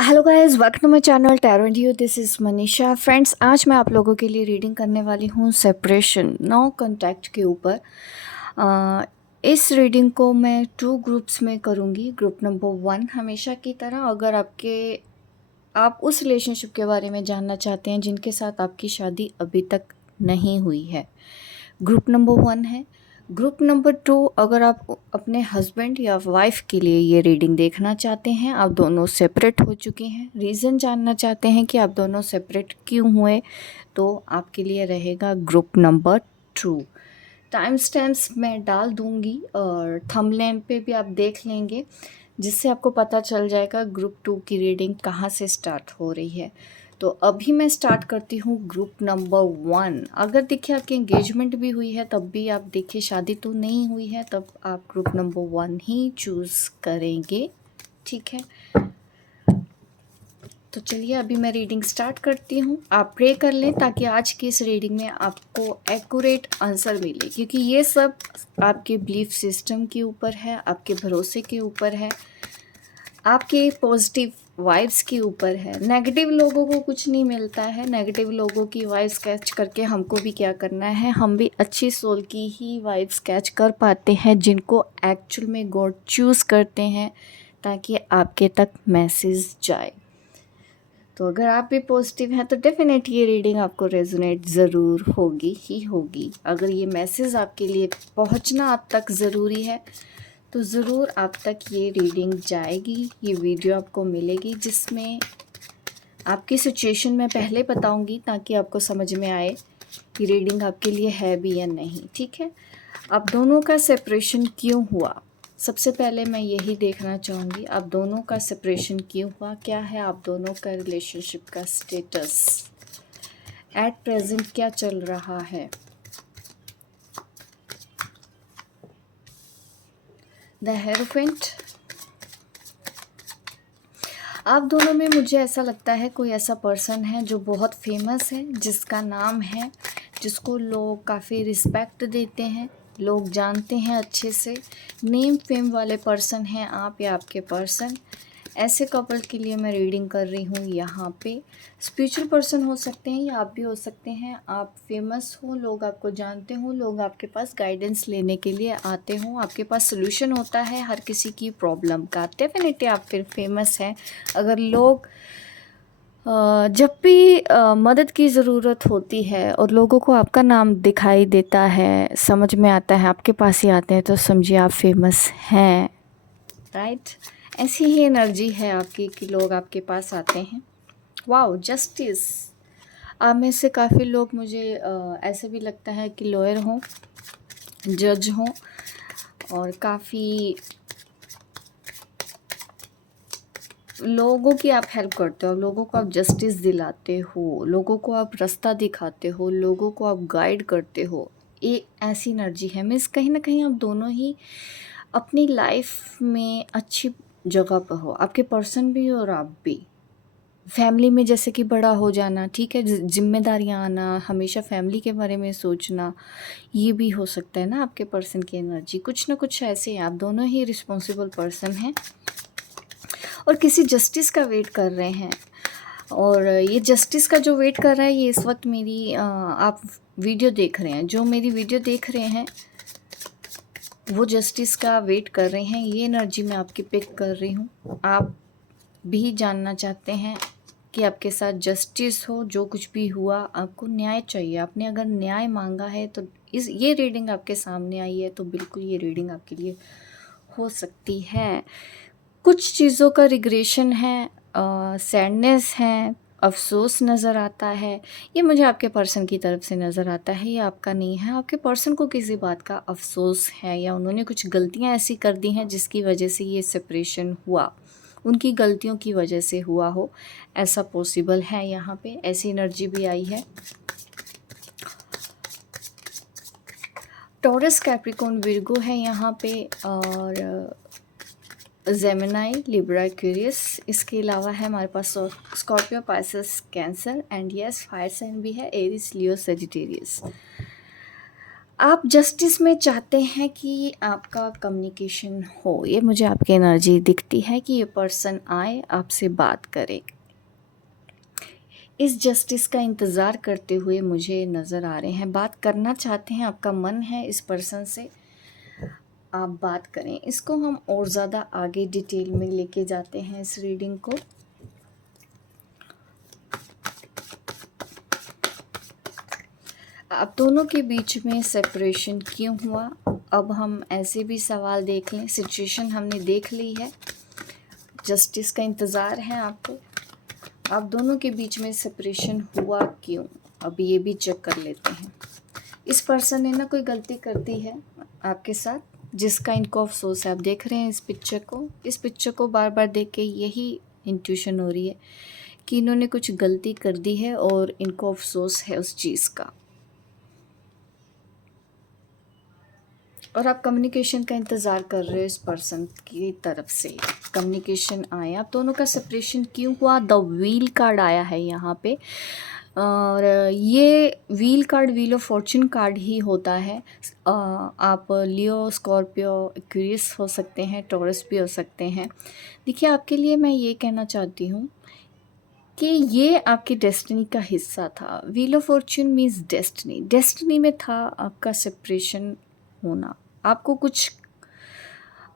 Hello guys, welcome to my channel tarot and you. This is Manisha. Friends, आज मैं आप लोगों के लिए रीडिंग करने वाली हूँ सेपरेशन नो कांटेक्ट के ऊपर। इस रीडिंग को मैं 2 ग्रुप्स में करूँगी। ग्रुप नंबर 1 हमेशा की तरह, अगर आप उस रिलेशनशिप के बारे में जानना चाहते हैं जिनके साथ आपकी शादी अभी तक नहीं हुई है, ग्रुप नंबर 1 है। ग्रुप नंबर 2, अगर आप अपने हस्बैंड या वाइफ के लिए ये रीडिंग देखना चाहते हैं, आप दोनों सेपरेट हो चुके हैं, रीज़न जानना चाहते हैं कि आप दोनों सेपरेट क्यों हुए, तो आपके लिए रहेगा ग्रुप नंबर 2। टाइम स्टैम्प्स मैं डाल दूंगी और थंबनेल पे भी आप देख लेंगे, जिससे आपको पता चल जाएगा ग्रुप 2 की रीडिंग कहाँ से स्टार्ट हो रही है। तो अभी मैं स्टार्ट करती हूँ ग्रुप नंबर 1। अगर देखिए आपकी एंगेजमेंट भी हुई है तब भी आप देखिए शादी तो नहीं हुई है, तब आप ग्रुप नंबर 1 ही चूज़ करेंगे, ठीक है। तो चलिए अभी मैं रीडिंग स्टार्ट करती हूँ। आप प्रे कर लें ताकि आज की इस रीडिंग में आपको एक्यूरेट आंसर मिले, क्योंकि ये सब आपके बिलीफ सिस्टम के ऊपर है, आपके भरोसे के ऊपर है, आपके पॉजिटिव वाइब्स के ऊपर है। नेगेटिव लोगों को कुछ नहीं मिलता है। नेगेटिव लोगों की वाइब्स कैच करके हमको भी क्या करना है, हम भी अच्छी सोल की ही वाइब्स कैच कर पाते हैं, जिनको एक्चुअल में गॉड चूज़ करते हैं ताकि आपके तक मैसेज जाए। तो अगर आप भी पॉजिटिव हैं तो डेफिनेट ये रीडिंग आपको रेजोनेट ज़रूर होगी ही होगी। अगर ये मैसेज आपके लिए पहुंचना आप तक ज़रूरी है तो ज़रूर आप तक ये रीडिंग जाएगी, ये वीडियो आपको मिलेगी, जिसमें आपकी सिचुएशन मैं पहले बताऊंगी ताकि आपको समझ में आए कि रीडिंग आपके लिए है भी या नहीं, ठीक है। आप दोनों का सेपरेशन क्यों हुआ, सबसे पहले मैं यही देखना चाहूँगी। आप दोनों का सेपरेशन क्यों हुआ, क्या है आप दोनों का रिलेशनशिप का स्टेटस, एट प्रेजेंट क्या चल रहा है। द हेरोफेंट, आप दोनों में मुझे ऐसा लगता है कोई ऐसा पर्सन है जो बहुत फेमस है, जिसका नाम है, जिसको लोग काफ़ी रिस्पेक्ट देते हैं, लोग जानते हैं अच्छे से। नेम फेम वाले पर्सन हैं आप या आपके पर्सन। ऐसे कपल के लिए मैं रीडिंग कर रही हूँ यहाँ पे। स्पिरिचुअल पर्सन हो सकते हैं या आप भी हो सकते हैं। आप फेमस हो, लोग आपको जानते हो, लोग आपके पास गाइडेंस लेने के लिए आते हो, आपके पास सोल्यूशन होता है हर किसी की प्रॉब्लम का। डेफिनेटली आप फिर फेमस हैं। अगर लोग जब भी मदद की ज़रूरत होती है और लोगों को आपका नाम दिखाई देता है, समझ में आता है, आपके पास ही आते हैं, तो समझिए आप फेमस हैं, राइट। ऐसी ही एनर्जी है आपकी कि लोग आपके पास आते हैं। Wow, justice. आप में से काफ़ी लोग मुझे ऐसे भी लगता है कि लॉयर हों, जज हों, और काफ़ी लोगों की आप हेल्प करते हो, लोगों को आप जस्टिस दिलाते हो, लोगों को आप रास्ता दिखाते हो, लोगों को आप गाइड करते हो। ये ऐसी एनर्जी है। मीन्स कहीं ना कहीं आप दोनों ही अपनी लाइफ में अच्छी जगह पर हो, आपके पर्सन भी और आप भी। फैमिली में जैसे कि बड़ा हो जाना, ठीक है, जिम्मेदारियाँ आना, हमेशा फैमिली के बारे में सोचना, ये भी हो सकता है ना आपके पर्सन की एनर्जी। कुछ ना कुछ ऐसे हैं, आप दोनों ही रिस्पॉन्सिबल पर्सन हैं और किसी जस्टिस का वेट कर रहे हैं। और ये जस्टिस का जो वेट कर रहा है, ये इस वक्त मेरी आप वीडियो देख रहे हैं, जो मेरी वीडियो देख रहे हैं वो जस्टिस का वेट कर रहे हैं। ये एनर्जी मैं आपकी पिक कर रही हूँ। आप भी जानना चाहते हैं कि आपके साथ जस्टिस हो, जो कुछ भी हुआ आपको न्याय चाहिए। आपने अगर न्याय मांगा है तो ये रीडिंग आपके सामने आई है, तो बिल्कुल ये रीडिंग आपके लिए हो सकती है। कुछ चीज़ों का रिग्रेशन है, सैडनेस है, अफ़सोस नज़र आता है। ये मुझे आपके पर्सन की तरफ से नज़र आता है, ये आपका नहीं है। आपके पर्सन को किसी बात का अफ़सोस है या उन्होंने कुछ गलतियाँ ऐसी कर दी हैं जिसकी वजह से ये सेपरेशन हुआ, उनकी गलतियों की वजह से हुआ हो, ऐसा पॉसिबल है। यहाँ पे ऐसी एनर्जी भी आई है। टॉरस, कैप्रिकॉर्न, विर्गो है यहाँ पे, और जेमिनाई, लिब्रा, एक्वेरियस। इसके अलावा है हमारे पास Scorpio, Pisces, Cancer, and yes fire sign भी है, एरिस, लियो, सेजिटेरियस। आप जस्टिस में चाहते हैं कि आपका कम्युनिकेशन हो, ये मुझे आपकी एनर्जी दिखती है कि ये पर्सन आए आपसे बात करे। इस जस्टिस का इंतज़ार करते हुए मुझे नज़र आ रहे हैं, बात करना चाहते हैं, आपका मन है इस पर्सन से आप बात करें। इसको हम और ज़्यादा आगे डिटेल में लेके जाते हैं इस रीडिंग को। आप दोनों के बीच में सेपरेशन क्यों हुआ? अब हम ऐसे भी सवाल देख लें। सिचुएशन हमने देख ली है, जस्टिस का इंतज़ार है आपको। आप दोनों के बीच में सेपरेशन हुआ क्यों, अब ये भी चेक कर लेते हैं। इस पर्सन ने ना कोई गलती कर दी है आपके साथ, जिसका इनको अफसोस है। आप देख रहे हैं इस पिक्चर को बार बार देख के यही इंट्यूशन हो रही है कि इन्होंने कुछ गलती कर दी है और इनको अफसोस है उस चीज़ का। और आप कम्युनिकेशन का इंतज़ार कर रहे हो इस पर्सन की तरफ से, कम्युनिकेशन आए। आप दोनों का सेपरेशन क्यों हुआ? द व्हील कार्ड आया है यहाँ पे, और ये wheel card wheel of fortune card ही होता है। आप लियो, स्कॉर्पियो, एक्वेरियस हो सकते हैं, टॉरस भी हो सकते हैं। देखिए, आपके लिए मैं ये कहना चाहती हूँ कि ये आपकी डेस्टिनी का हिस्सा था। Wheel of Fortune means destiny में था आपका सेपरेशन होना। आपको कुछ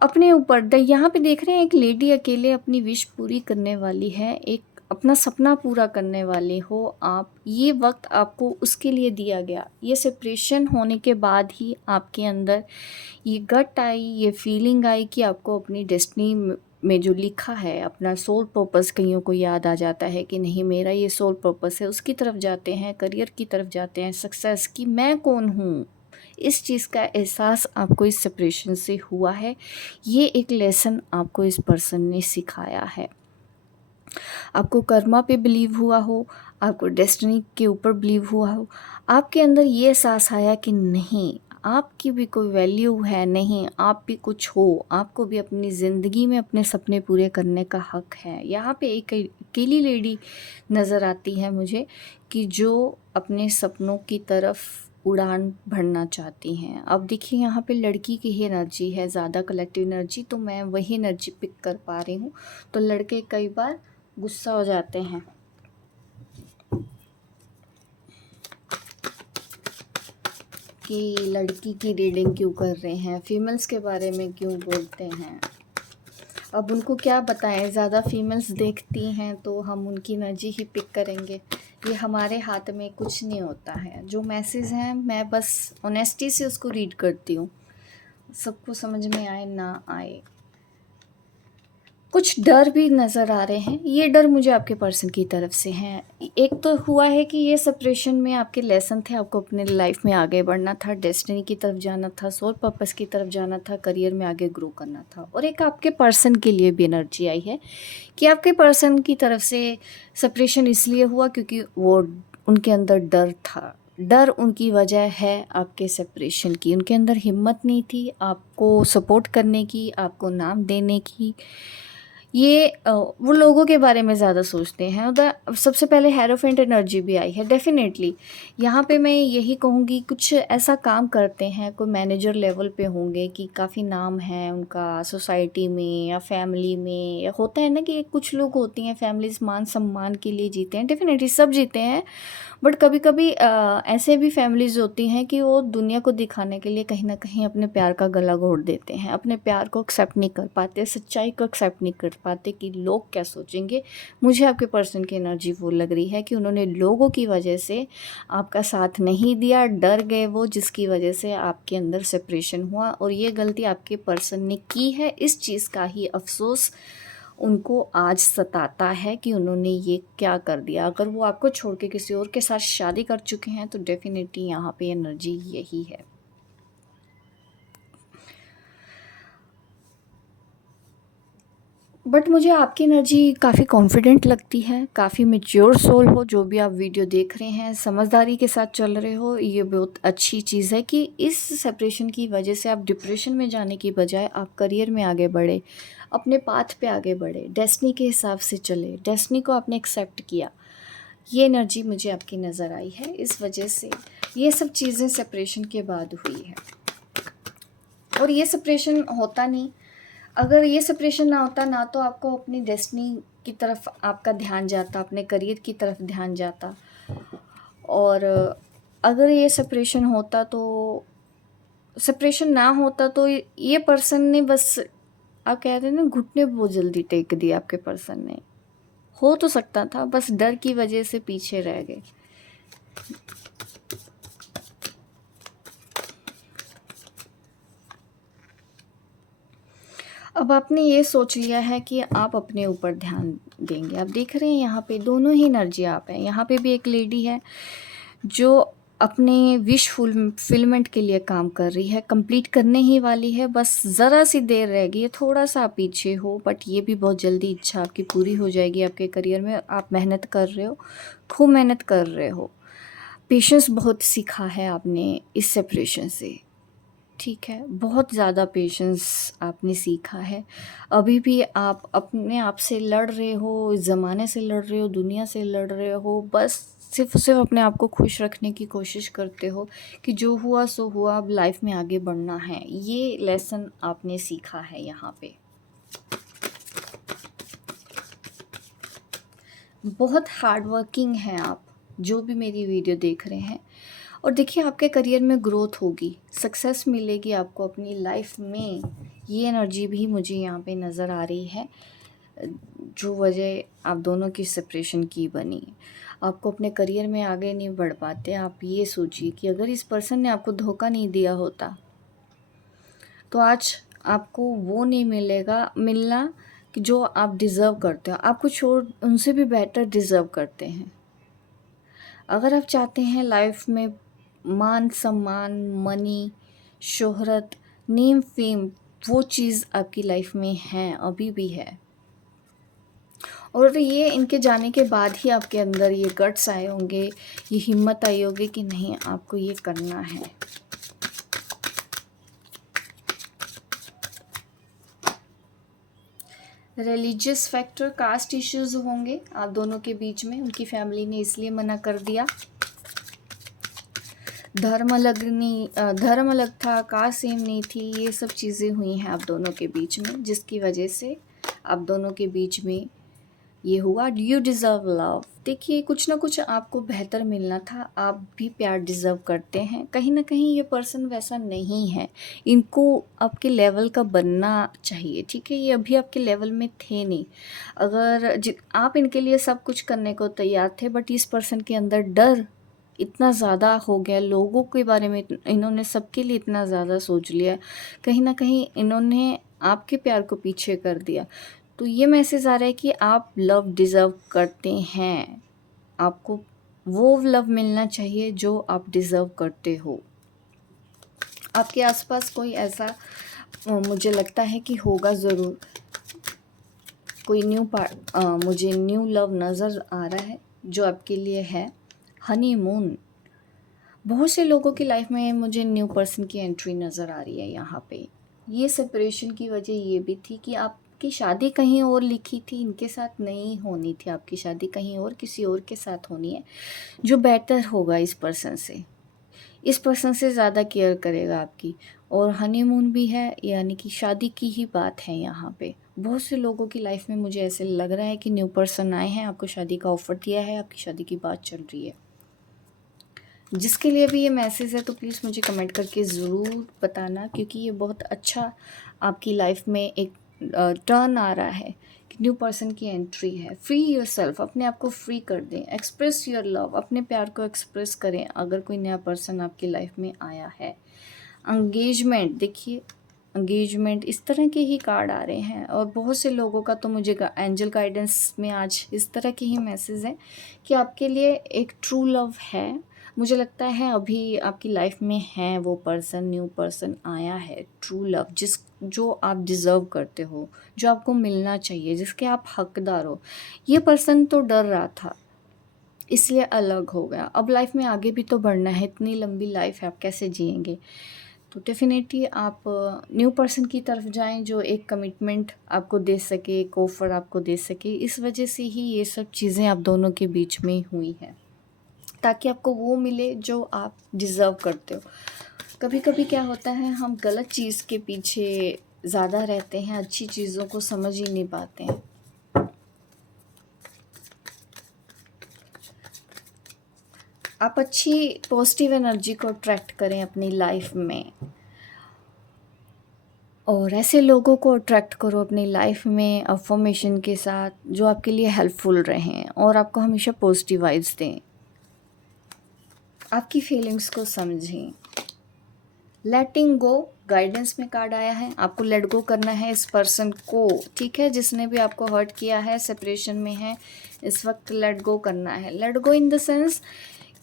अपने ऊपर यहाँ पे देख रहे हैं, एक लेडी अकेले अपनी विश पूरी करने वाली है, एक अपना सपना पूरा करने वाले हो आप। ये वक्त आपको उसके लिए दिया गया। ये सेपरेशन होने के बाद ही आपके अंदर ये गट आई, ये फीलिंग आई कि आपको अपनी डेस्टिनी में जो लिखा है, अपना सोल पर्पस कईयों को याद आ जाता है कि नहीं, मेरा ये सोल पर्पस है, उसकी तरफ जाते हैं, करियर की तरफ जाते हैं, सक्सेस की, मैं कौन हूँ, इस चीज़ का एहसास आपको इस सेपरेशन से हुआ है। ये एक लेसन आपको इस पर्सन ने सिखाया है। आपको कर्मा पे बिलीव हुआ हो, आपको डेस्टिनी के ऊपर बिलीव हुआ हो, आपके अंदर ये एहसास आया कि नहीं, आपकी भी कोई वैल्यू है, नहीं आप भी कुछ हो, आपको भी अपनी ज़िंदगी में अपने सपने पूरे करने का हक है। यहाँ पे एक अकेली लेडी नज़र आती है मुझे कि जो अपने सपनों की तरफ उड़ान भरना चाहती हैं। अब देखिए, यहाँ पे लड़की की ही एनर्जी है ज़्यादा, कलेक्टिव एनर्जी, तो मैं वही एनर्जी पिक कर पा रही हूँ। तो लड़के कई बार गुस्सा हो जाते हैं कि लड़की की रीडिंग क्यों कर रहे हैं, फीमेल्स के बारे में क्यों बोलते हैं। अब उनको क्या बताएं, ज़्यादा फीमेल्स देखती हैं तो हम उनकी एनर्जी ही पिक करेंगे। ये हमारे हाथ में कुछ नहीं होता है। जो मैसेज हैं मैं बस ऑनेस्टी से उसको रीड करती हूँ, सबको समझ में आए ना आए। कुछ डर भी नज़र आ रहे हैं, ये डर मुझे आपके पर्सन की तरफ से हैं। एक तो हुआ है कि ये सेपरेशन में आपके लेसन थे, आपको अपने लाइफ में आगे बढ़ना था, डेस्टिनी की तरफ जाना था, सोल पर्पस की तरफ जाना था, करियर में आगे ग्रो करना था। और एक आपके पर्सन के लिए भी एनर्जी आई है कि आपके पर्सन की तरफ से सेपरेशन इसलिए हुआ क्योंकि वो उनके अंदर डर था। डर उनकी वजह है आपके सेपरेशन की। उनके अंदर हिम्मत नहीं थी आपको सपोर्ट करने की, आपको नाम देने की। ये वो लोगों के बारे में ज़्यादा सोचते हैं। उधर सबसे पहले हेरोफेंट एनर्जी भी आई है। डेफिनेटली यहाँ पे मैं यही कहूँगी, कुछ ऐसा काम करते हैं, कोई मैनेजर लेवल पे होंगे कि काफ़ी नाम है उनका सोसाइटी में या फैमिली में। या होता है ना कि कुछ लोग होती हैं फैमिलीज मान सम्मान के लिए जीते हैं, डेफिनेटली सब जीते हैं, बट कभी कभी ऐसे भी फैमिलीज होती हैं कि वो दुनिया को दिखाने के लिए कहीं ना कहीं अपने प्यार का गला घोट देते हैं, अपने प्यार को एक्सेप्ट नहीं कर पाते, सच्चाई को एक्सेप्ट नहीं कर पाते कि लोग क्या सोचेंगे। मुझे आपके पर्सन की एनर्जी वो लग रही है कि उन्होंने लोगों की वजह से आपका साथ नहीं दिया, डर गए वो, जिसकी वजह से आपके अंदर सेपरेशन हुआ। और ये गलती आपके पर्सन ने की है, इस चीज़ का ही अफसोस उनको आज सताता है कि उन्होंने ये क्या कर दिया। अगर वो आपको छोड़ के किसी और के साथ शादी कर चुके हैं तो डेफिनेटली यहाँ पे एनर्जी यही है। बट मुझे आपकी एनर्जी काफ़ी कॉन्फिडेंट लगती है, काफ़ी मैच्योर सोल हो। जो भी आप वीडियो देख रहे हैं, समझदारी के साथ चल रहे हो, ये बहुत अच्छी चीज़ है कि इस सेपरेशन की वजह से आप डिप्रेशन में जाने की बजाय आप करियर में आगे बढ़े, अपने पाथ पे आगे बढ़े, डेस्टिनी के हिसाब से चले, डेस्टिनी को आपने एक्सेप्ट किया। ये एनर्जी मुझे आपकी नज़र आई है। इस वजह से ये सब चीज़ें सेपरेशन के बाद हुई है। और ये सेपरेशन होता नहीं, अगर ये सेपरेशन ना होता ना तो आपको अपनी डेस्टिनी की तरफ आपका ध्यान जाता, अपने करियर की तरफ ध्यान जाता। और अगर ये सेपरेशन होता तो सेपरेशन ना होता तो ये पर्सन ने बस, आप कहते हैं ना, घुटने बहुत जल्दी टेक दिए आपके पर्सन ने। हो तो सकता था, बस डर की वजह से पीछे रह गए। अब आपने ये सोच लिया है कि आप अपने ऊपर ध्यान देंगे। आप देख रहे हैं यहाँ पे दोनों ही एनर्जी आप हैं। यहाँ पे भी एक लेडी है जो अपने विश फुलफिलमेंट के लिए काम कर रही है, कंप्लीट करने ही वाली है, बस ज़रा सी देर रह गई है, थोड़ा सा आप पीछे हो, बट ये भी बहुत जल्दी इच्छा आपकी पूरी हो जाएगी। आपके करियर में आप मेहनत कर रहे हो, खूब मेहनत कर रहे हो, पेशेंस बहुत सीखा है आपने इस सेपरेशन से, ठीक है, बहुत ज़्यादा पेशेंस आपने सीखा है। अभी भी आप अपने आप से लड़ रहे हो, ज़माने से लड़ रहे हो, दुनिया से लड़ रहे हो, बस सिर्फ अपने आप को खुश रखने की कोशिश करते हो कि जो हुआ सो हुआ, अब लाइफ में आगे बढ़ना है। ये लेसन आपने सीखा है यहाँ पे। बहुत हार्ड वर्किंग हैं आप, जो भी मेरी वीडियो देख रहे हैं। और देखिए आपके करियर में ग्रोथ होगी, सक्सेस मिलेगी आपको अपनी लाइफ में। ये एनर्जी भी मुझे यहाँ पे नज़र आ रही है, जो वजह आप दोनों की सेपरेशन की बनी। आपको अपने करियर में आगे नहीं बढ़ पाते। आप ये सोचिए कि अगर इस पर्सन ने आपको धोखा नहीं दिया होता तो आज आपको वो नहीं मिलना कि जो आप डिज़र्व करते हो। आप कुछ और उनसे भी बेटर डिज़र्व करते हैं। अगर आप चाहते हैं लाइफ में मान सम्मान, मनी, शोहरत, नेम फेम, वो चीज़ आपकी लाइफ में है, अभी भी है। और ये इनके जाने के बाद ही आपके अंदर ये गट्स आए होंगे, ये हिम्मत आई होगी कि नहीं, आपको ये करना है। रिलीजियस फैक्टर, कास्ट इश्यूज होंगे आप दोनों के बीच में, उनकी फैमिली ने इसलिए मना कर दिया। धर्म अलग था, कास्ट सेम नहीं थी, ये सब चीज़ें हुई हैं आप दोनों के बीच में, जिसकी वजह से आप दोनों के बीच में ये हुआ। You deserve love. देखिए कुछ ना कुछ आपको बेहतर मिलना था, आप भी प्यार डिज़र्व करते हैं। कहीं ना कहीं ये पर्सन वैसा नहीं है, इनको आपके लेवल का बनना चाहिए, ठीक है। ये अभी आपके लेवल में थे नहीं। अगर आप इनके लिए सब कुछ करने को तैयार थे, बट इस पर्सन के अंदर डर इतना ज़्यादा हो गया, लोगों के बारे में इन्होंने सबके लिए इतना ज़्यादा सोच लिया, कहीं ना कहीं इन्होंने आपके प्यार को पीछे कर दिया। तो ये मैसेज आ रहा है कि आप लव डिज़र्व करते हैं, आपको वो लव मिलना चाहिए जो आप डिज़र्व करते हो। आपके आसपास कोई ऐसा मुझे लगता है कि होगा ज़रूर, कोई मुझे न्यू लव नज़र आ रहा है जो आपके लिए है। हनीमून, बहुत से लोगों की लाइफ में मुझे न्यू पर्सन की एंट्री नज़र आ रही है यहाँ पे। ये सेपरेशन की वजह ये भी थी कि आपकी शादी कहीं और लिखी थी, इनके साथ नहीं होनी थी, आपकी शादी कहीं और किसी और के साथ होनी है, जो बेटर होगा इस पर्सन से, इस पर्सन से ज़्यादा केयर करेगा आपकी। और हनीमून भी है, यानी कि शादी की ही बात है यहाँ पे। बहुत से लोगों की लाइफ में मुझे ऐसे लग रहा है कि न्यू पर्सन आए हैं, आपको शादी का ऑफ़र दिया है, आपकी शादी की बात चल रही है। जिसके लिए भी ये मैसेज है तो प्लीज़ मुझे कमेंट करके ज़रूर बताना, क्योंकि ये बहुत अच्छा आपकी लाइफ में एक टर्न आ रहा है कि न्यू पर्सन की एंट्री है। फ्री योरसेल्फ, अपने आप को फ्री कर दें, एक्सप्रेस योर लव, अपने प्यार को एक्सप्रेस करें अगर कोई नया पर्सन आपकी लाइफ में आया है। एंगेजमेंट, देखिए एंगेजमेंट, इस तरह के ही कार्ड आ रहे हैं। और बहुत से लोगों का तो मुझे एंजल गाइडेंस में आज इस तरह के ही मैसेज हैं कि आपके लिए एक ट्रू लव है। मुझे लगता है अभी आपकी लाइफ में है वो पर्सन, न्यू पर्सन आया है, ट्रू लव, जो आप डिज़र्व करते हो, जो आपको मिलना चाहिए, जिसके आप हकदार हो। ये पर्सन तो डर रहा था, इसलिए अलग हो गया। अब लाइफ में आगे भी तो बढ़ना है, इतनी लंबी लाइफ है, आप कैसे जिएंगे। तो डेफिनेटली आप न्यू पर्सन की तरफ जाएं जो एक कमिटमेंट आपको दे सके, एक ऑफ़र आपको दे सके। इस वजह से ही ये सब चीज़ें आप दोनों के बीच में हुई हैं। ताकि आपको वो मिले जो आप डिज़र्व करते हो। कभी कभी क्या होता है, हम गलत चीज़ के पीछे ज़्यादा रहते हैं, अच्छी चीज़ों को समझ ही नहीं पाते हैं। आप अच्छी पॉजिटिव एनर्जी को अट्रैक्ट करें अपनी लाइफ में, और ऐसे लोगों को अट्रैक्ट करो अपनी लाइफ में अफर्मेशन के साथ, जो आपके लिए हेल्पफुल रहें और आपको हमेशा पॉजिटिव वाइब्स दें। आपकी फीलिंग्स को समझें। लेटिंग गो गाइडेंस में कार्ड आया है, आपको लेट गो करना है इस पर्सन को, ठीक है, जिसने भी आपको हर्ट किया है, सेपरेशन में है, इस वक्त लेट गो करना है। Let go in the sense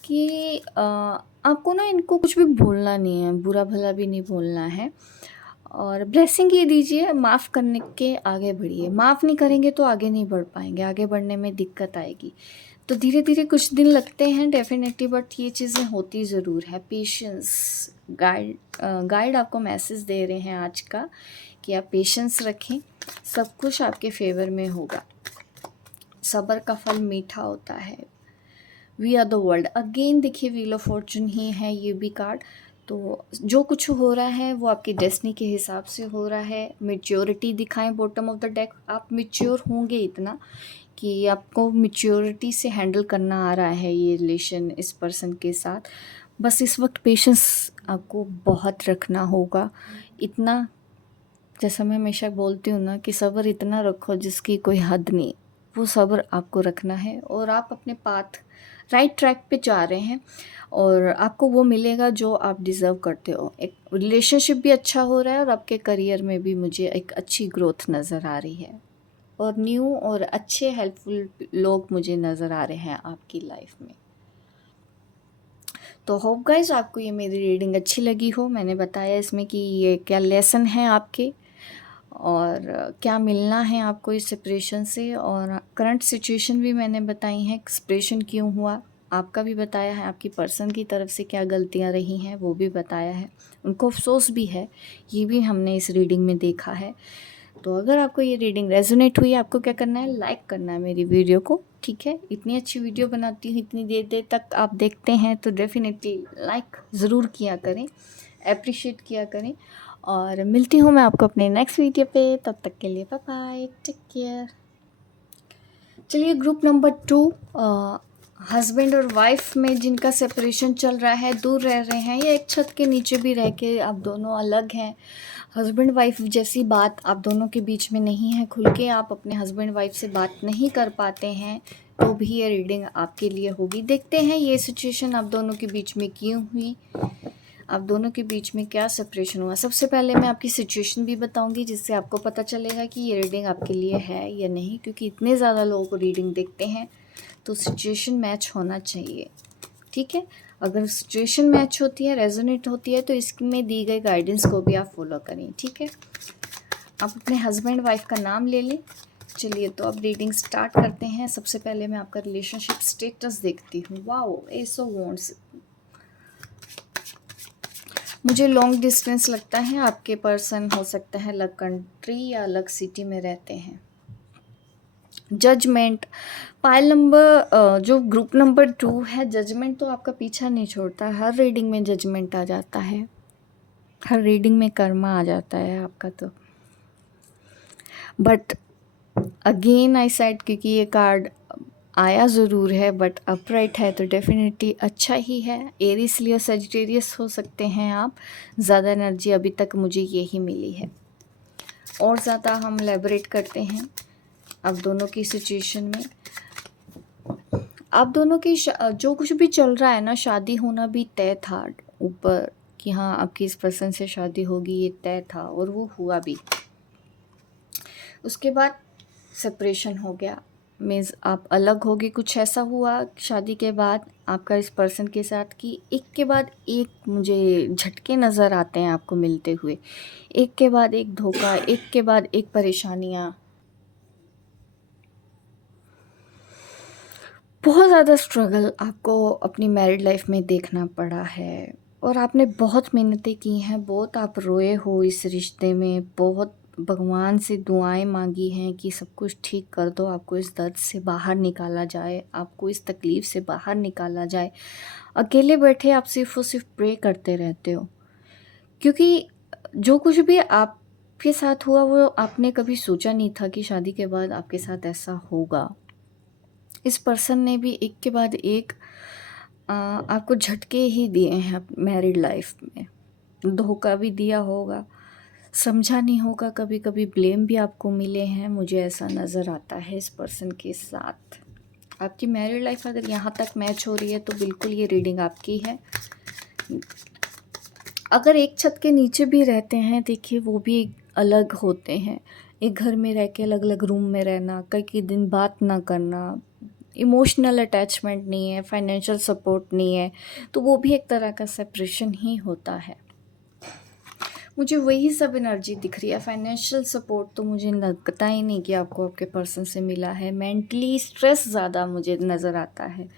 कि आपको ना इनको कुछ भी भूलना नहीं है, बुरा भला भी नहीं भूलना है, और ब्लेसिंग ये दीजिए, माफ़ करने के आगे बढ़िए। माफ़ नहीं करेंगे तो आगे नहीं बढ़ पाएंगे, आगे बढ़ने में दिक्कत आएगी। तो धीरे धीरे कुछ दिन लगते हैं डेफिनेटली, बट ये चीज़ें होती ज़रूर है। पेशेंस, गाइड आपको मैसेज दे रहे हैं आज का कि आप पेशेंस रखें, सब कुछ आपके फेवर में होगा। सब्र का फल मीठा होता है। We are the world, again देखिए व्हील ऑफ फॉर्चून ही है ये भी कार्ड। तो जो कुछ हो रहा है वो आपकी डेस्टिनी के हिसाब से हो रहा है। मैच्योरिटी दिखाएं बॉटम ऑफ द डेक, आप मैच्योर होंगे इतना कि आपको मैच्योरिटी से हैंडल करना आ रहा है ये रिलेशन इस पर्सन के साथ। बस इस वक्त पेशेंस आपको बहुत रखना होगा। इतना, जैसा मैं हमेशा बोलती हूँ ना कि सब्र इतना रखो जिसकी कोई हद नहीं, वो सब्र आपको रखना है। और आप अपने पाथ राइट ट्रैक पे जा रहे हैं और आपको वो मिलेगा जो आप डिज़र्व करते हो। एक रिलेशनशिप भी अच्छा हो रहा है और आपके करियर में भी मुझे एक अच्छी ग्रोथ नज़र आ रही है, और न्यू और अच्छे हेल्पफुल लोग मुझे नज़र आ रहे हैं आपकी लाइफ में। तो होप गाइस आपको ये मेरी रीडिंग अच्छी लगी हो। मैंने बताया इसमें कि ये क्या लेसन है आपके, और क्या मिलना है आपको इस सेपरेशन से, और करंट सिचुएशन भी मैंने बताई है, सेपरेशन क्यों हुआ आपका भी बताया है, आपकी पर्सन की तरफ से क्या गलतियां रही हैं वो भी बताया है, उनको अफसोस भी है, ये भी हमने इस रीडिंग में देखा है। तो अगर आपको ये रीडिंग रेजोनेट हुई, आपको क्या करना है, लाइक करना है मेरी वीडियो को, ठीक है। इतनी अच्छी वीडियो बनाती हूँ, इतनी देर देर तक आप देखते हैं तो डेफिनेटली लाइक ज़रूर किया करें, अप्रिशिएट किया करें। और मिलती हूँ मैं आपको अपने नेक्स्ट वीडियो पे, तब तक के लिए बाय बाय, टेक केयर। चलिए ग्रुप नंबर 2, हस्बैंड और वाइफ में जिनका सेपरेशन चल रहा है, दूर रह रहे हैं या एक छत के नीचे भी रह के आप दोनों अलग हैं, हस्बैंड वाइफ जैसी बात आप दोनों के बीच में नहीं है, खुल के आप अपने हस्बैंड वाइफ से बात नहीं कर पाते हैं, तो भी ये रीडिंग आपके लिए होगी। देखते हैं ये सिचुएशन आप दोनों के बीच में क्यों हुई, आप दोनों के बीच में क्या सेपरेशन हुआ। सबसे पहले मैं आपकी सिचुएशन भी बताऊंगी, जिससे आपको पता चलेगा कि ये रीडिंग आपके लिए है या नहीं, क्योंकि इतने ज़्यादा लोगों को रीडिंग देखते हैं तो सिचुएशन मैच होना चाहिए, ठीक है। अगर सिचुएशन मैच होती है, रेजोनेट होती है, तो इसमें दी गई गाइडेंस को भी आप फॉलो करें, ठीक है। आप अपने हस्बैंड वाइफ का नाम ले लें। चलिए तो अब रीडिंग स्टार्ट करते हैं। सबसे पहले मैं आपका रिलेशनशिप स्टेटस देखती हूँ। वाओ, एस ऑफ वॉन्ड्स, मुझे लॉन्ग डिस्टेंस लगता है। आपके पर्सन हो सकता है अलग कंट्री या अलग सिटी में रहते हैं। जजमेंट, पाइल नंबर जो ग्रुप नंबर 2 है, जजमेंट तो आपका पीछा नहीं छोड़ता। हर रीडिंग में जजमेंट आ जाता है, हर रीडिंग में कर्मा आ जाता है आपका। तो बट अगेन आई सेड, क्योंकि ये कार्ड आया ज़रूर है बट अपराइट है, तो डेफिनेटली अच्छा ही है। एरिस लियो सजिटेरियस हो सकते हैं आप। ज़्यादा एनर्जी अभी तक मुझे यही मिली है। और ज़्यादा हम एलैबोरेट करते हैं अब दोनों की सिचुएशन में। आप दोनों की जो कुछ भी चल रहा है ना, शादी होना भी तय था ऊपर, कि हाँ आपकी इस पर्सन से शादी होगी, ये तय था और वो हुआ भी। उसके बाद सेपरेशन हो गया, मीन्स आप अलग हो गए। कुछ ऐसा हुआ शादी के बाद आपका इस पर्सन के साथ कि एक के बाद एक मुझे झटके नज़र आते हैं आपको मिलते हुए, एक के बाद एक धोखा, एक के बाद एक परेशानियाँ, बहुत ज़्यादा स्ट्रगल आपको अपनी मैरिड लाइफ में देखना पड़ा है। और आपने बहुत मेहनतें की हैं, बहुत आप रोए हो इस रिश्ते में, बहुत भगवान से दुआएं मांगी हैं कि सब कुछ ठीक कर दो, आपको इस दर्द से बाहर निकाला जाए, आपको इस तकलीफ़ से बाहर निकाला जाए। अकेले बैठे आप सिर्फ़ और सिर्फ़ प्रे करते रहते हो, क्योंकि जो कुछ भी आपके साथ हुआ वो आपने कभी सोचा नहीं था कि शादी के बाद आपके साथ ऐसा होगा। इस पर्सन ने भी एक के बाद एक आपको झटके ही दिए हैं मैरिड लाइफ में। धोखा भी दिया होगा, समझा नहीं होगा, कभी-कभी ब्लेम भी आपको मिले हैं, मुझे ऐसा नज़र आता है इस पर्सन के साथ। आपकी मैरिड लाइफ अगर यहाँ तक मैच हो रही है तो बिल्कुल ये रीडिंग आपकी है। अगर एक छत के नीचे भी रहते हैं, देखिए वो भी अलग होते हैं। एक घर में रह के अलग-अलग रूम में रहना, कई दिन बात ना करना, इमोशनल अटैचमेंट नहीं है, फाइनेंशियल सपोर्ट नहीं है, तो वो भी एक तरह का सेपरेशन ही होता है। मुझे वही सब एनर्जी दिख रही है। फाइनेंशियल सपोर्ट तो मुझे लगता ही नहीं कि आपको आपके पर्सन से मिला है। मेंटली स्ट्रेस ज़्यादा मुझे नज़र आता है।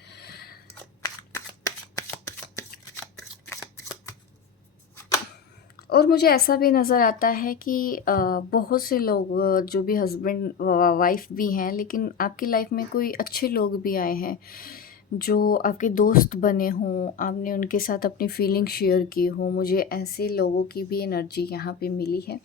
और मुझे ऐसा भी नज़र आता है कि बहुत से लोग जो भी हस्बैंड वाइफ भी हैं, लेकिन आपकी लाइफ में कोई अच्छे लोग भी आए हैं जो आपके दोस्त बने हों, आपने उनके साथ अपनी फीलिंग शेयर की हो। मुझे ऐसे लोगों की भी एनर्जी यहाँ पे मिली है।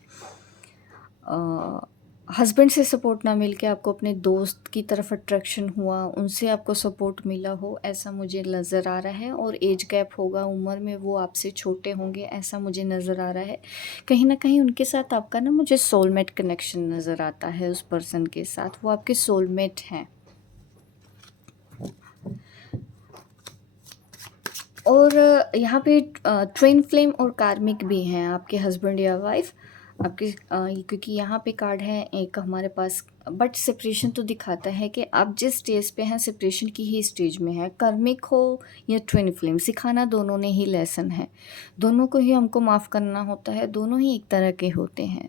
हस्बैंड से सपोर्ट ना मिल के आपको अपने दोस्त की तरफ अट्रैक्शन हुआ, उनसे आपको सपोर्ट मिला हो, ऐसा मुझे नज़र आ रहा है। और एज गैप होगा, उम्र में वो आपसे छोटे होंगे, ऐसा मुझे नज़र आ रहा है। कहीं न कहीं उनके साथ आपका ना मुझे सोलमेट कनेक्शन नज़र आता है उस पर्सन के साथ, वो आपके सोलमेट हैं। और यहाँ पे ट्विन फ्लेम और कार्मिक भी हैं आपके हस्बैंड या वाइफ आपके, क्योंकि यहाँ पे कार्ड है एक हमारे पास, बट सेपरेशन तो दिखाता है कि आप जिस स्टेज पे हैं सेपरेशन की ही स्टेज में है। कार्मिक हो या ट्विन फ्लेम, सिखाना दोनों ने ही लेसन है, दोनों को ही हमको माफ़ करना होता है, दोनों ही एक तरह के होते हैं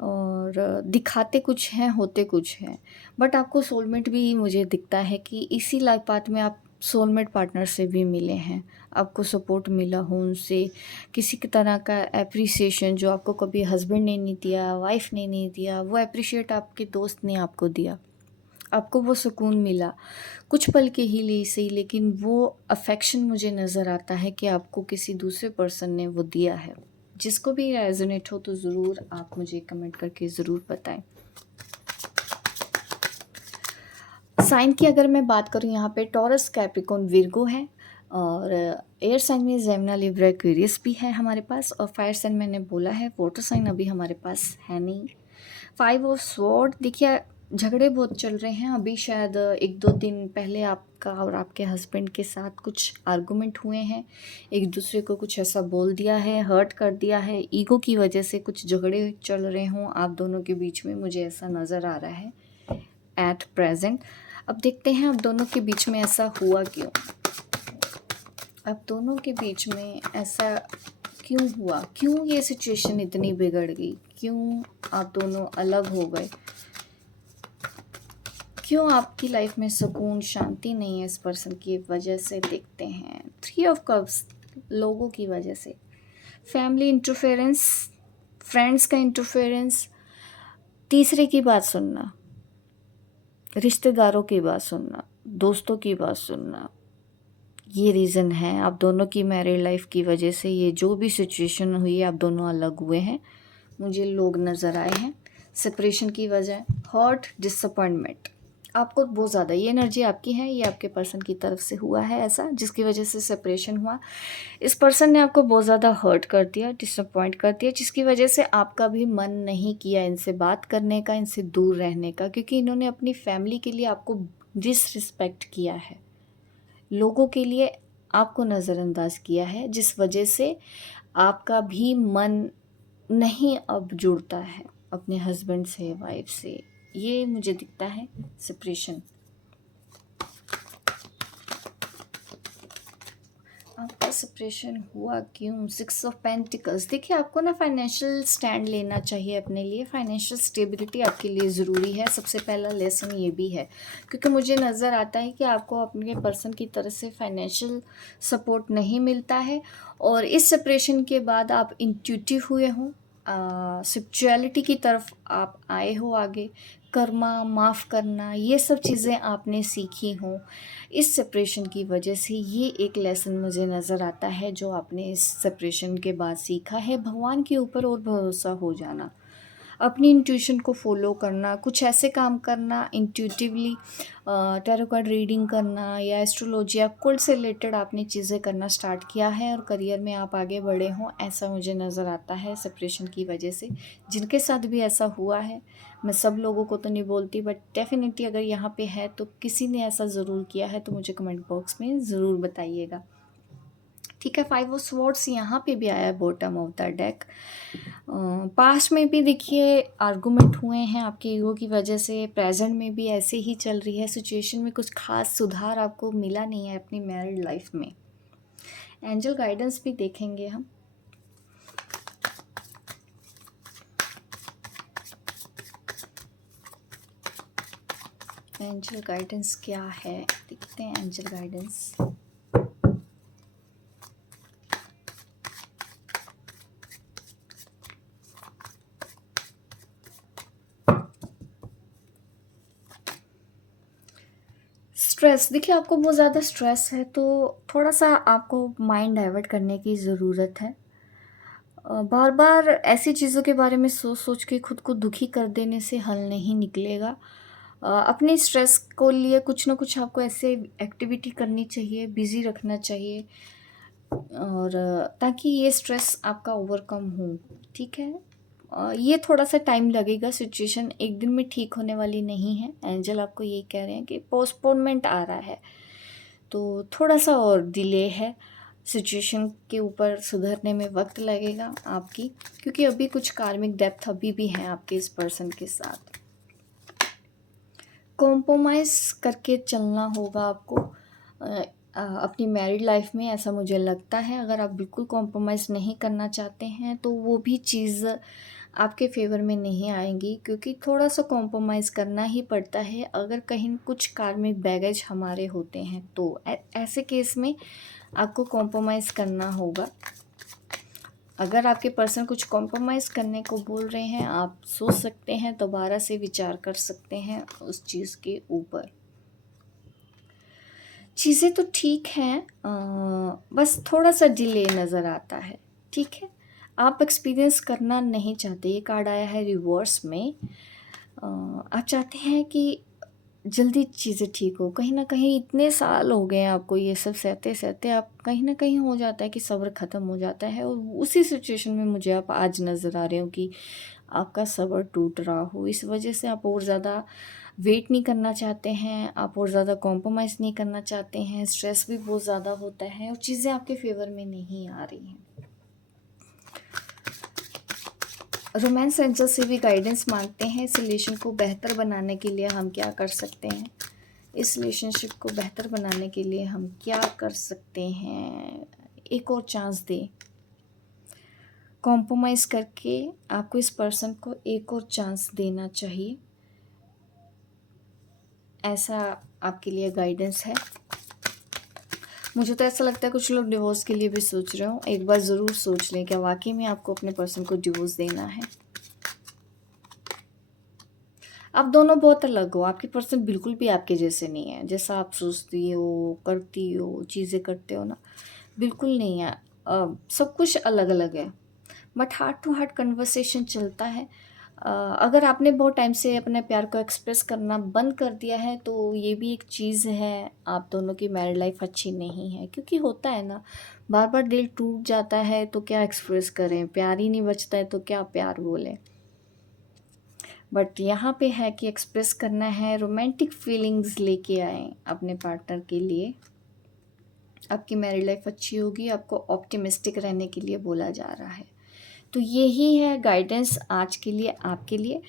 और दिखाते कुछ हैं होते कुछ हैं। बट आपको सोलमेट भी मुझे दिखता है कि इसी लाइफ पाथ में आप सोलमेट पार्टनर से भी मिले हैं, आपको सपोर्ट मिला हो उनसे, किसी की तरह का एप्रिसिएशन जो आपको कभी हस्बैंड ने नहीं दिया, वाइफ ने नहीं दिया, वो एप्रिशिएट आपके दोस्त ने आपको दिया, आपको वो सुकून मिला, कुछ पल के ही लिए सही, लेकिन वो अफेक्शन मुझे नज़र आता है कि आपको किसी दूसरे पर्सन ने वो दिया है। जिसको भी रेजोनेट हो तो ज़रूर आप मुझे कमेंट करके ज़रूर बताएं। साइन की अगर मैं बात करूँ, यहाँ पे टॉरस, कैप्रिकॉर्न, विर्गो है और एयर साइन में जेमिनी, लिब्रा, एक्वेरियस भी है हमारे पास। और फायर साइन मैंने बोला है, वाटर साइन अभी हमारे पास है नहीं। 5 ऑफ स्वॉर्ड, देखिए झगड़े बहुत चल रहे हैं अभी, शायद 1-2 दिन पहले आपका और आपके हस्बैंड के साथ कुछ आर्गूमेंट हुए हैं, एक दूसरे को कुछ ऐसा बोल दिया है, हर्ट कर दिया है, ईगो की वजह से कुछ झगड़े चल रहे हों आप दोनों के बीच में, मुझे ऐसा नज़र आ रहा है एट प्रेजेंट। अब देखते हैं अब दोनों के बीच में ऐसा हुआ क्यों, अब दोनों के बीच में ऐसा क्यों हुआ, क्यों ये सिचुएशन इतनी बिगड़ गई, क्यों आप दोनों अलग हो गए, क्यों आपकी लाइफ में सुकून शांति नहीं है इस पर्सन की वजह से। देखते हैं 3 ऑफ कप्स, लोगों की वजह से, फैमिली इंटरफेरेंस, फ्रेंड्स का इंटरफेरेंस, तीसरे की बात सुनना, रिश्तेदारों की बात सुनना, दोस्तों की बात सुनना, ये रीज़न है आप दोनों की मैरिड लाइफ की वजह से। ये जो भी सिचुएशन हुई है आप दोनों अलग हुए हैं, मुझे लोग नज़र आए हैं सेपरेशन की वजह, हर्ट, डिसअपॉइंटमेंट, आपको बहुत ज़्यादा ये एनर्जी आपकी है, ये आपके पर्सन की तरफ से हुआ है ऐसा जिसकी वजह से सेपरेशन हुआ। इस पर्सन ने आपको बहुत ज़्यादा हर्ट कर दिया, डिसअपॉइंट कर दिया, जिसकी वजह से आपका भी मन नहीं किया इनसे बात करने का, इनसे दूर रहने का, क्योंकि इन्होंने अपनी फैमिली के लिए आपको डिसरिस्पेक्ट किया है, लोगों के लिए आपको नज़रअंदाज किया है, जिस वजह से आपका भी मन नहीं अब जुड़ता है अपने हस्बैंड से, वाइफ से, ये मुझे दिखता है सेपरेशन। आपका सेपरेशन हुआ क्यों, 6 ऑफ पेंटिकल्स, देखिए आपको ना फाइनेंशियल स्टैंड लेना चाहिए अपने लिए, फाइनेंशियल स्टेबिलिटी आपके लिए ज़रूरी है, सबसे पहला लेसन ये भी है, क्योंकि मुझे नज़र आता है कि आपको अपने पर्सन की तरफ से फाइनेंशियल सपोर्ट नहीं मिलता है और इस सेपरेशन के बाद आप इंट्यूटिव हुए हों, स्पिरिचुअलिटी की तरफ आप आए हो आगे, कर्मा, माफ़ करना, ये सब चीज़ें आपने सीखी हों, इस सेपरेशन की वजह से ये एक लेसन मुझे नज़र आता है जो आपने इस सेपरेशन के बाद सीखा है, भगवान के ऊपर और भरोसा हो जाना। अपनी इंट्यूशन को फॉलो करना, कुछ ऐसे काम करना इंट्यूटिवली, टैरो कार्ड रीडिंग करना या एस्ट्रोलॉजी या कुल से रिलेटेड आपने चीज़ें करना स्टार्ट किया है और करियर में आप आगे बढ़े हों, ऐसा मुझे नज़र आता है सेपरेशन की वजह से। जिनके साथ भी ऐसा हुआ है, मैं सब लोगों को तो नहीं बोलती, बट डेफ़िनिटली अगर यहाँ पे है तो किसी ने ऐसा ज़रूर किया है, तो मुझे कमेंट बॉक्स में ज़रूर बताइएगा। ठीक है, 5 ऑफ स्वॉर्ड्स यहाँ पे भी आया है bottom of the deck. Past में भी देखिए आर्गुमेंट हुए हैं आपके ईगो की वजह से, प्रेजेंट में भी ऐसे ही चल रही है सिचुएशन में, कुछ खास सुधार आपको मिला नहीं है अपनी मैरिड लाइफ में। एंजल गाइडेंस भी देखेंगे हम। एंजल गाइडेंस क्या है, देखते हैं एंजल गाइडेंस। स्ट्रेस, देखिए आपको बहुत ज़्यादा स्ट्रेस है, तो थोड़ा सा आपको माइंड डाइवर्ट करने की ज़रूरत है। बार बार ऐसी चीज़ों के बारे में सोच सोच के खुद को दुखी कर देने से हल नहीं निकलेगा। अपने स्ट्रेस को लिए कुछ ना कुछ आपको ऐसे एक्टिविटी करनी चाहिए, बिज़ी रखना चाहिए, और ताकि ये स्ट्रेस आपका ओवरकम हो, ठीक है? ये थोड़ा-सा टाइम लगेगा, सिचुएशन एक दिन में ठीक होने वाली नहीं है। एंजल आपको यही कह रहे हैं कि पोस्टपोनमेंट आ रहा है, तो थोड़ा-सा और डिले है। सिचुएशन के ऊपर सुधरने में वक़्त लगेगा आपकी, क्योंकि अभी कुछ कार्मिक डेप्थ अभी भी है आपके इस पर्सन के साथ। कॉम्प्रोमाइज़ करके चलना होगा आपको अपनी मैरिड लाइफ में, ऐसा मुझे लगता है। अगर आप बिल्कुल कॉम्प्रोमाइज़ नहीं करना चाहते हैं तो वो भी चीज़ आपके फेवर में नहीं आएंगी, क्योंकि थोड़ा सा कॉम्प्रोमाइज़ करना ही पड़ता है अगर कहीं कुछ कार्मिक बैगेज हमारे होते हैं तो। ऐसे केस में आपको कॉम्प्रोमाइज़ करना होगा। अगर आपके पर्सन कुछ कॉम्प्रोमाइज़ करने को बोल रहे हैं, आप सोच सकते हैं, दोबारा से विचार कर सकते हैं उस चीज़ के ऊपर। चीज़ें तो ठीक हैं, बस थोड़ा-सा डिले नज़र आता है, ठीक है? आप एक्सपीरियंस करना नहीं चाहते, ये कार्ड आया है रिवर्स में। आप चाहते हैं कि जल्दी चीज़ें ठीक हो, कहीं न कहीं इतने साल हो गए हैं आपको ये सब सहते-सहते, आप कहीं न कहीं हो जाता है कि सब्र ख़त्म हो जाता है, और उसी सिचुएशन में मुझे आप आज नज़र आ रहे हो कि आपका सब्र टूट रहा हो। इस वजह से आप और ज़्यादा वेट नहीं करना चाहते हैं, आप और ज़्यादा कॉम्प्रोमाइज़ नहीं करना चाहते हैं, स्ट्रेस भी बहुत ज़्यादा होता है और चीज़ें आपके फ़ेवर में नहीं आ रही हैं। रोमांस एंजल से भी गाइडेंस मांगते हैं, इस रिलेशन को बेहतर बनाने के लिए हम क्या कर सकते हैं? इस रिलेशनशिप को बेहतर बनाने के लिए हम क्या कर सकते हैं? एक और चांस दें। कॉम्प्रोमाइज़ करके आपको इस पर्सन को एक और चांस देना चाहिए, ऐसा आपके लिए गाइडेंस है। मुझे तो ऐसा लगता है कुछ लोग डिवोर्स के लिए भी सोच रहे हो, एक बार ज़रूर सोच लें क्या वाक़ई में आपको अपने पर्सन को डिवोर्स देना है। आप दोनों बहुत अलग हो, आपके पर्सन बिल्कुल भी आपके जैसे नहीं है, जैसा आप सोचती हो, करती हो, चीज़ें करते हो ना, बिल्कुल नहीं है। सब कुछ अलग-अलग है, but heart to heart conversation चलता है। अगर आपने बहुत टाइम से अपने प्यार को एक्सप्रेस करना बंद कर दिया है, तो ये भी एक चीज़ है, आप दोनों की मैरिड लाइफ अच्छी नहीं है, क्योंकि होता है ना, बार-बार दिल टूट जाता है तो क्या एक्सप्रेस करें, प्यार ही नहीं बचता है तो क्या प्यार बोलें। बट यहाँ पे है कि एक्सप्रेस करना है, रोमांटिक फीलिंग्स लेके आएँ अपने पार्टनर के लिए। आपकी मैरिड लाइफ अच्छी होगी, आपको ऑप्टिमिस्टिक रहने के लिए बोला जा रहा है। तो यही है गाइडेंस आज के लिए आपके लिए।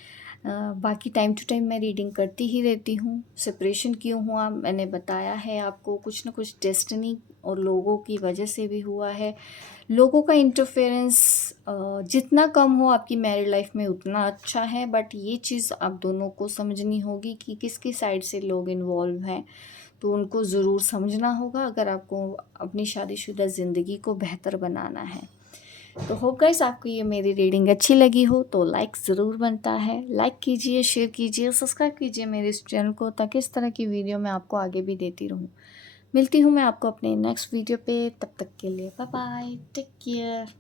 बाकी टाइम टू टाइम मैं रीडिंग करती ही रहती हूँ। सेपरेशन क्यों हुआ मैंने बताया है आपको, कुछ ना कुछ डेस्टिनी और लोगों की वजह से भी हुआ है। लोगों का इंटरफेरेंस जितना कम हो आपकी मैरिड लाइफ में उतना अच्छा है, बट ये चीज़ आप दोनों को समझनी होगी कि किसकी साइड से लोग इन्वॉल्व हैं, तो उनको ज़रूर समझना होगा अगर आपको अपनी शादीशुदा ज़िंदगी को बेहतर बनाना है। तो होप गाइस आपको ये मेरी रीडिंग अच्छी लगी हो तो लाइक ज़रूर बनता है। लाइक कीजिए, शेयर कीजिए, सब्सक्राइब कीजिए मेरे इस चैनल को, ताकि इस तरह की वीडियो मैं आपको आगे भी देती रहूँ। मिलती हूँ मैं आपको अपने नेक्स्ट वीडियो पे, तब तक के लिए बाय बाय, टेक केयर।